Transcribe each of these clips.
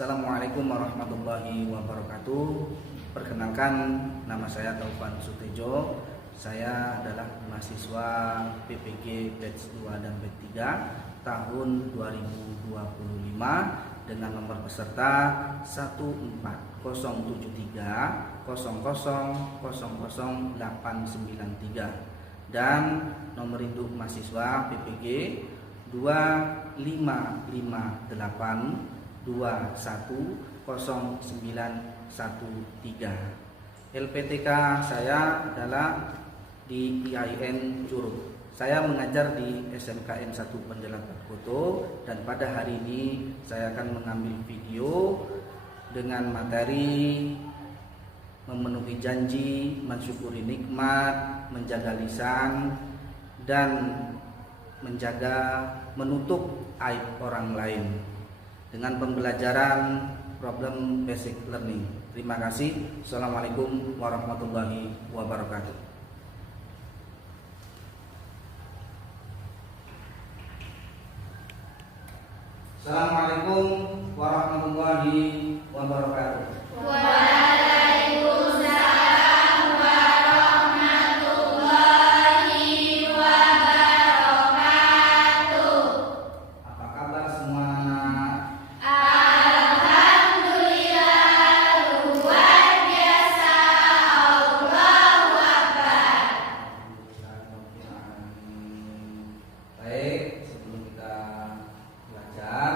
Assalamualaikum warahmatullahi wabarakatuh. Perkenalkan, nama saya Taufan Sutejo. Saya adalah mahasiswa PPG batch 2 dan batch 3 tahun 2025 dengan nomor peserta 14000000893 dan nomor induk mahasiswa PPG 2558210913. LPTK saya adalah di IAIN Curug. Saya mengajar di SMKN 1 Pendelat Koto dan pada hari ini saya akan mengambil video dengan materi memenuhi janji, mensyukuri nikmat, menjaga lisan dan menutup aib orang lain dengan pembelajaran problem basic learning. Terima kasih. Assalamualaikum warahmatullahi wabarakatuh. Assalamualaikum warahmatullahi wabarakatuh. Waalaikumsalam warahmatullahi wabarakatuh. Apa kabar semua anak? Alhamdulillah luar biasa. Allahu Akbar. Baik, sebelum kita belajar,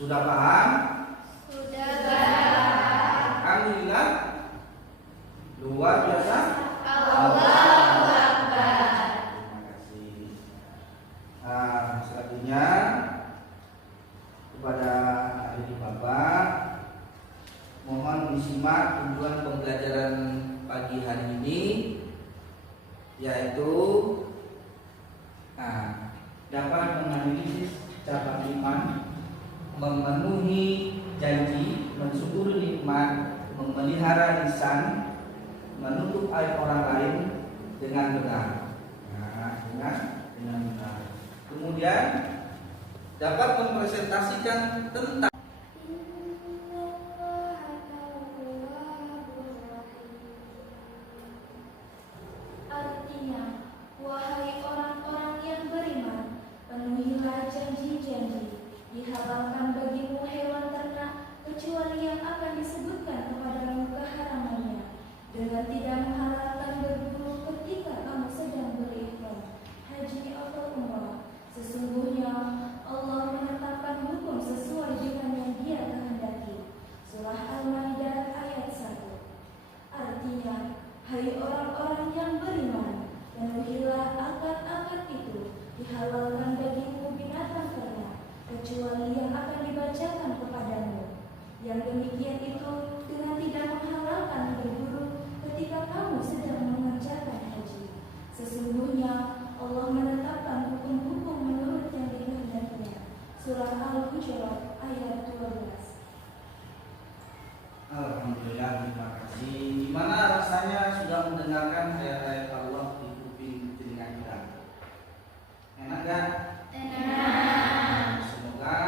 Sudah paham? Sudah paham. Alhamdulillah. Luar biasa. Allahu Akbar. Terima kasih. Selanjutnya kepada adik Bapak, mohon disimak tujuan pembelajaran pagi hari ini, yaitu dapat menganalisis cabang iman, memenuhi janji, mensyukuri nikmat, memelihara lisan, menutup aib orang lain dengan benar. Dengan benar. Kemudian dapat mempresentasikan tentang artinya, wahai orang-orang yang beriman, penuhilah janji-janji. Dihalalkan bagimu hewan ternak kecuali yang akan disebutkan kepadamu keharamannya, dengan tidak menghalalkan berburu ketika kamu sedang berihram, haji atau umrah. Sesungguhnya Allah menetapkan hukum sesuai dengan yang Dia kehendaki. Surah Al-Maidah ayat 1. Artinya, hai orang-orang yang beriman, penuhilah akad-akad itu. Dihalalkan bagimu binatang ternak kecuali yang akan dibacakan kepadamu. Yang demikian itu dengan tidak menghalalkan berburu ketika kamu sedang mengerjakan haji. Sesungguhnya Allah menetapkan hukum-hukum menurut yang dikehendakinya. Surah Al-Hujurat ayat 12. Alhamdulillah, terima kasih. Gimana rasanya sudah mendengarkan ayat-ayat Allah di kuping telinga kita? Enak gak? Enak. Semoga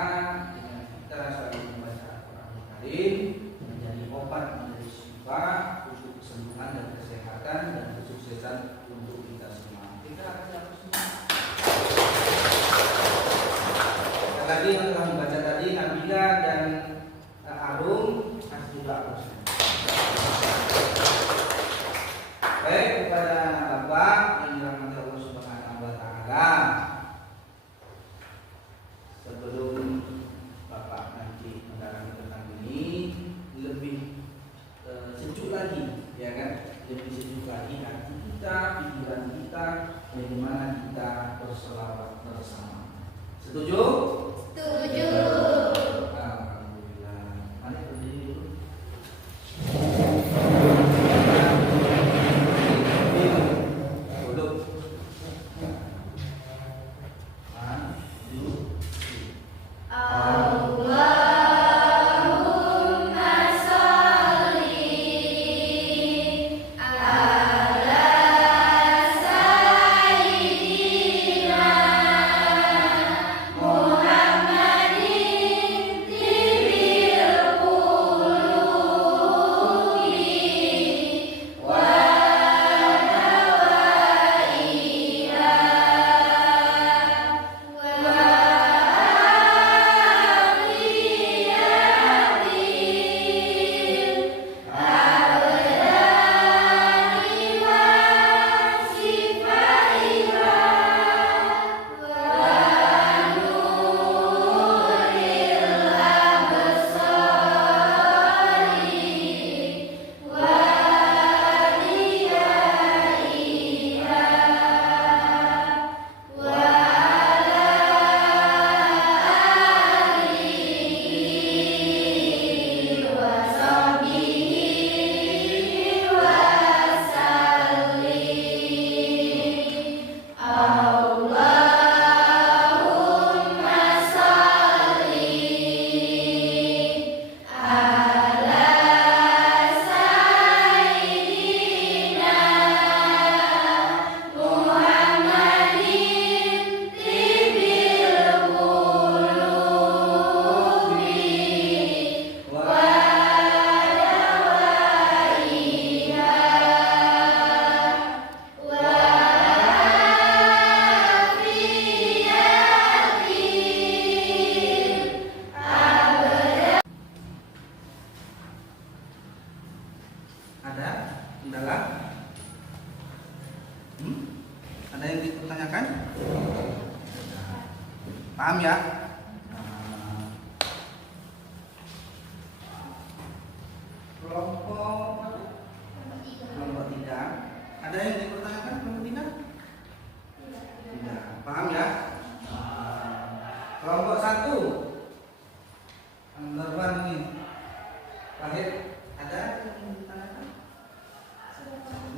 dengan kita selalu membaca Al-Quran Karim menjadi obat, menjadi syifa untuk kesembuhan dan kesehatan dan kesuksesan untuk kita semua. Kita akan jatuh semua. Sekali lagi yang telah membaca tadi, Nabila dan Arum kasih juga harusnya. Baik, kepada Bapak yang dirahmati Allah Subhanahu wa Ta'ala, sebelum Bapak nanti mendalami tentang ini lebih sejuk lagi, ya kan? Lebih sejuk lagi hati kita, pikiran kita, bagaimana kita berselawat bersama. Setuju? Setuju. Alhamdulillah. Mari berdiri dulu. Duduk. Allahumma sholli ala sayyidina Muhammadin tibil qulubi wa dawaiha wa Ada kendala? Ada yang dipertanyakan? Paham ya? Nerban ini. Lahir ada yang ditanyakan?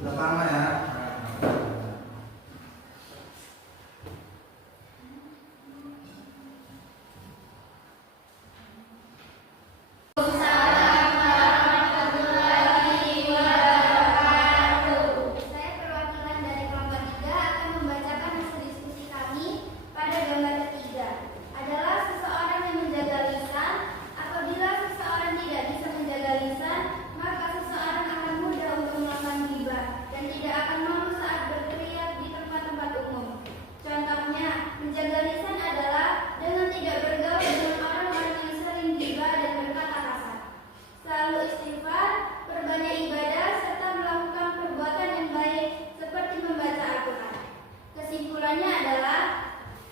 Sudah lama ya. Saya perwakilan dari kelompok 3 akan membacakan hasil diskusi kami pada gambar ketiga. Adalah seseorang yang menjaga lisan. Apabila seseorang tidak bisa menjaga lisan, maka seseorang akan mudah untuk melakukan ghibah dan tidak akan malu saat berteriak di tempat-tempat umum. Contohnya, menjaga lisan adalah dengan tidak bergaul dengan orang-orang yang sering ghibah dan berkata kasar. Selalu istighfar, perbanyak ibadah, serta melakukan perbuatan yang baik seperti membaca Al-Quran. Kesimpulannya adalah,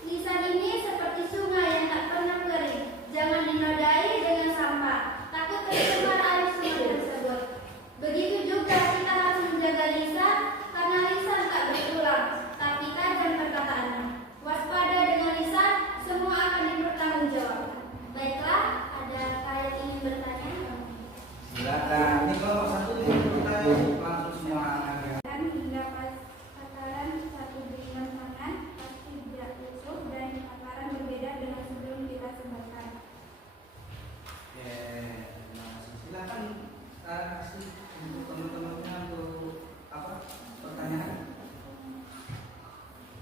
lisan ini seperti sungai yang tak pernah kering. Jangan dinodai dengan sampah, takut tercemar air sungai tersebut. Begitu juga kita harus menjaga lisan, karena lisan tak berulang, tapi tajam perkataannya. Waspada dengan lisan, semua akan dipertanggungjawabkan. Baiklah, ada yang ingin bertanya? Silakan. Ini kelompok 1 ini bertanya langsung semua anak. Dan hingga pasaran satu beriman tangan pasti tidak utuh dan pasaran berbeda dengan sebelum kita sebarkan. Oke, terima kasih. Silakan kasih untuk teman-temannya untuk apa? Pertanyaan.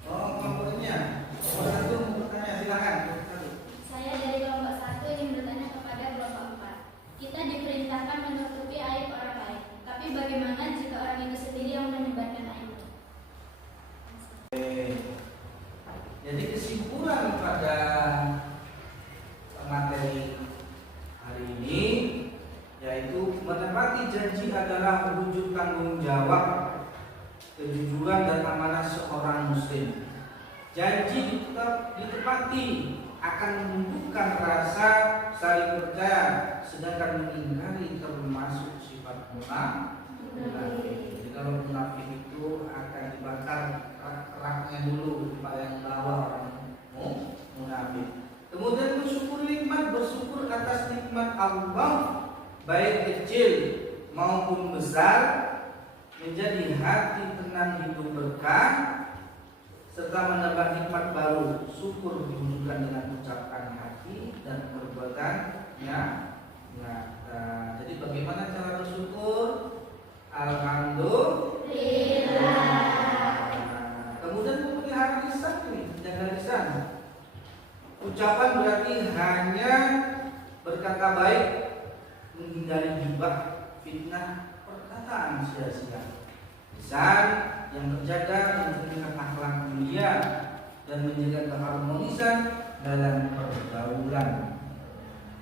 Oh, kelompoknya. Kelompok 1 mau bertanya, silakan. Saya dari kelompok 1 ingin bertanya kepada kelompok 4. Kita diperintahkan menutupi aib orang lain. Tapi bagaimana jika orang itu sendiri yang menyebarkan aib? Jadi kesimpulan pada materi hari ini yaitu menepati janji adalah wujud tanggung jawab, kejujuran dan amanah seorang muslim. Janji ditepati akan menumbuhkan rasa saling percaya, sedangkan mengingkari termasuk sifat munafik. Jadi kalau munafik itu akan dibakar keraknya dulu supaya yang bawa orang munafik. Kemudian bersyukur nikmat, bersyukur atas nikmat Allah baik kecil maupun besar, menjadi hati tenang, hidup berkah, serta mendapat nikmat baru. Syukur diwujudkan dengan ucapan hati dan perbuatannya nyata. Jadi bagaimana cara bersyukur? Alhamdulillah. Kemudian memelihara lisan nih, jaga lisan. Ucapan berarti hanya berkata baik, menghindari ghibah, fitnah, perkataan sia-sia. Lisan yang terjaga menunjukkan akhlak mulia dan menjaga keharmonisan dalam pergaulan.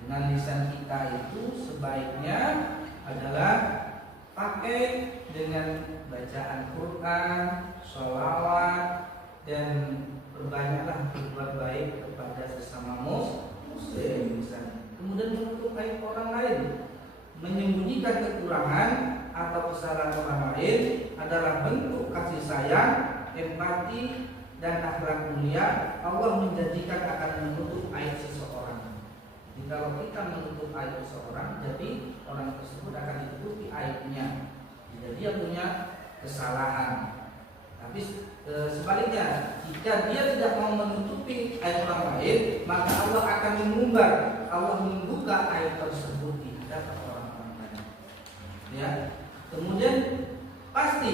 Dengan lisan kita itu sebaiknya adalah pakai dengan bacaan Quran, sholawat, dan berbanyaklah berbuat baik kepada sesama muslim. Kemudian menutup aib orang lain, menyembunyikan kekurangan atau kesalahan orang lain adalah bentuk kasih sayang, empati, dan akhlak mulia. Allah menjanjikan akan menutup aib seseorang. Jadi kalau kita menutup aib seseorang, jadi orang tersebut akan ditutupi aibnya. Jadi dia punya kesalahan. Tapi sebaliknya, jika dia tidak mau menutupi aib orang lain, maka Allah akan mengumbar, Allah membuka aib tersebut di hadapan orang-orang lain. Ya. Kemudian pasti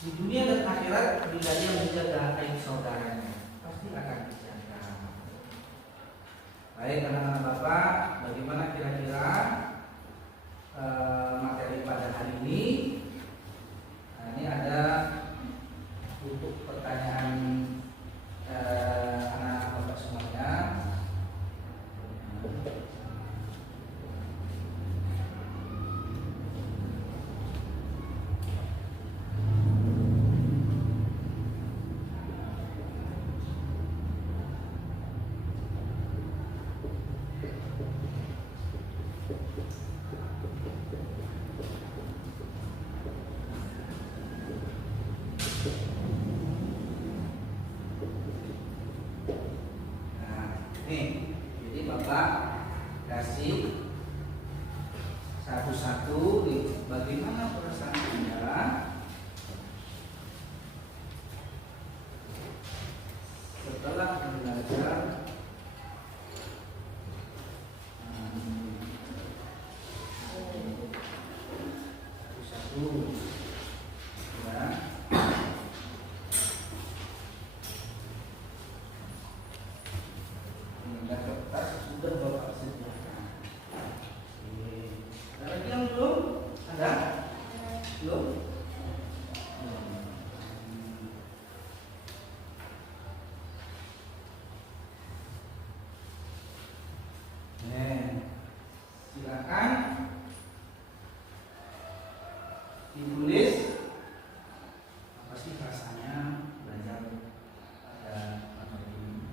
di dunia dan akhirat bila dia menjaga aib saudaranya, pasti akan dijaga. Baik anak-anak Bapak, bagaimana kira-kira materi pada hari ini? Nah, ini ada untuk pertanyaan anak-anak Bapak semuanya. satu-satu nih, bagaimana perasaan Anda setelah belajar satu ya. Ini kertas sudah Bapak sediakan. Ada lagi yang belum? Ada? Belum? Silakan ditulis apa sih rasanya belajar pada materi ini.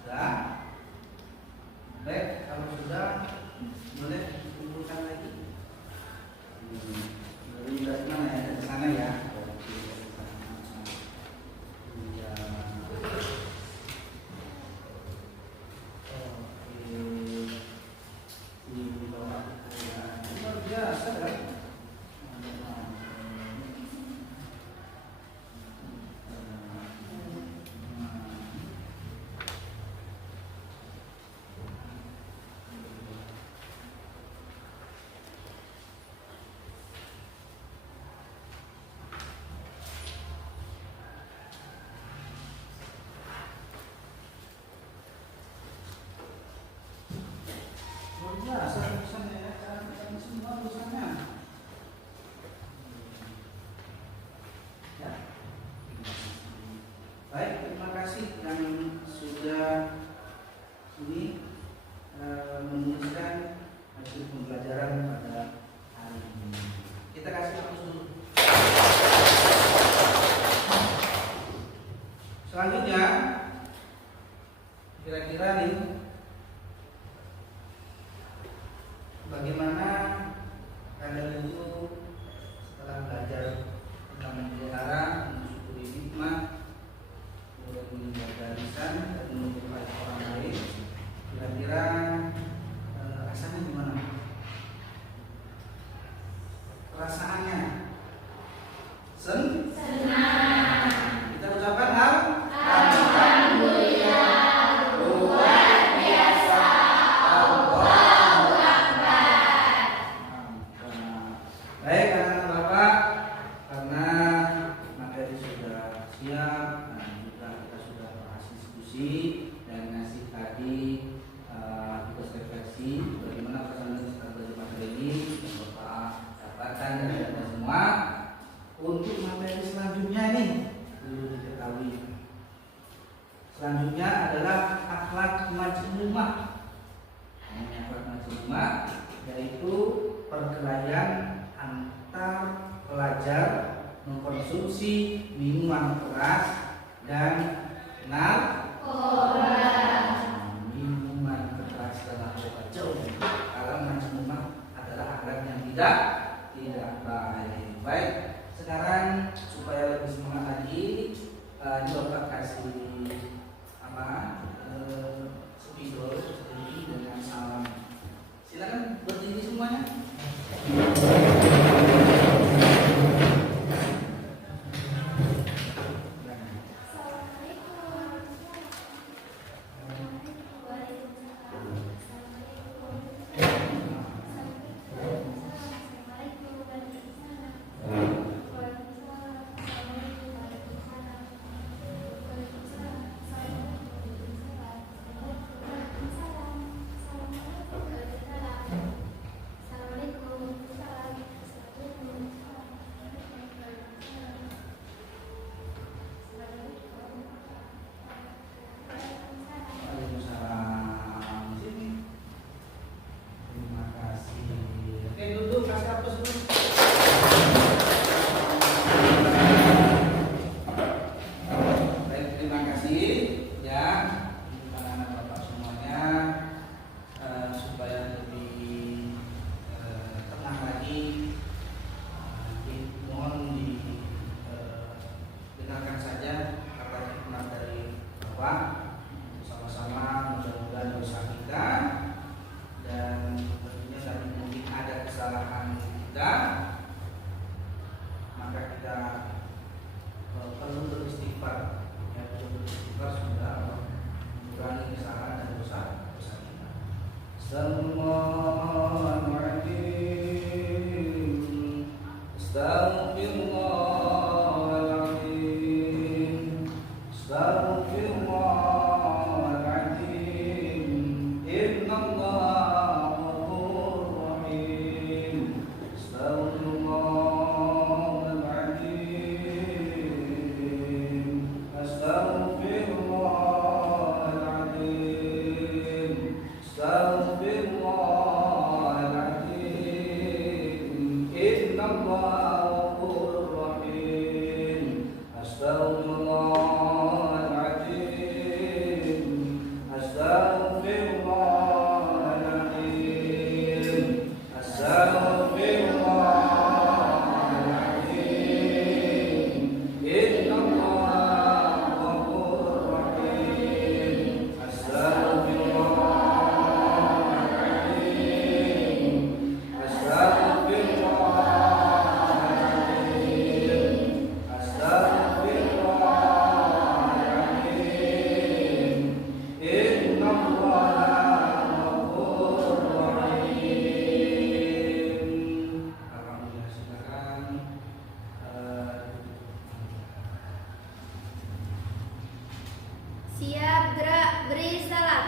Sudah? Baik, kalau sudah boleh dikumpulkan lagi. Dari mana ya? Dari sana ya. Oke, dari sana. Ya. Oke. Ini Bapak ya. Luar biasa kan? Urusannya ya, cara kita semua urusannya. Ya. Baik, terima kasih yang sudah ini menuliskan hasil pembelajaran pada hari ini. Kita kasih waktu dulu. Selanjutnya, kira-kira nih, bagaimana kalian itu setelah belajar tentang memelihara, mensyukuri nikmat, kemudian menjaga lisan dan menunjukkan orang lain, kira-kira rasanya gimana? Perasaannya senang. Kita ucapkan alhamdulillah. Baik anak-anak Bapak, karena materi sudah siap dan juga kita sudah bahas diskusi dan ngasih tadi tugas refleksi bagaimana perasaan setelah belajar materi ini yang Bapak dapatkan dan ada semua. Untuk materi selanjutnya nih perlu diketahui. Selanjutnya adalah akhlak majmumah. Akhlak majmumah yaitu perkelahian antar pelajar mengkonsumsi minuman keras dan narkoba. Minuman keras dan narkoba jauh. Kalau majmumah adalah akhlak yang tidak baik. Baik, sekarang supaya lebih semangat lagi, Bapak kasih spidol ini dengan salam. Silakan berdiri semuanya. kasih ya anak-anak bapak semuanya supaya lebih tenang lagi. Mohon dengarkan saja kata hikmah dari bapak. Sama-sama mudah-mudahan dosa kita dan tentunya kami mungkin ada kesalahan kita, maka kita perlu beristighfar, ya perlu beristighfar supaya Allah mengurangi kesalahan dan dosa-dosa kita. Astagfirullahaladzim, astagfirullahaladzim, astagfirullahaladzim, innallaha ghafurur rahim, astagfirullahaladzim, astagfirullahaladzim, astagfirullahaladzim, innallaha ghafurur rahim, astagfirullahaladzim, astagfirullahaladzim, astagfirullahaladzim, innallaha ghafurur rahim, astagfirullahaladzim, astagfirullahaladzim, astagfirullahaladzim, innallaha ghafurur rahim. Alhamdulillah, silakan. Siap, gerak, beri salam.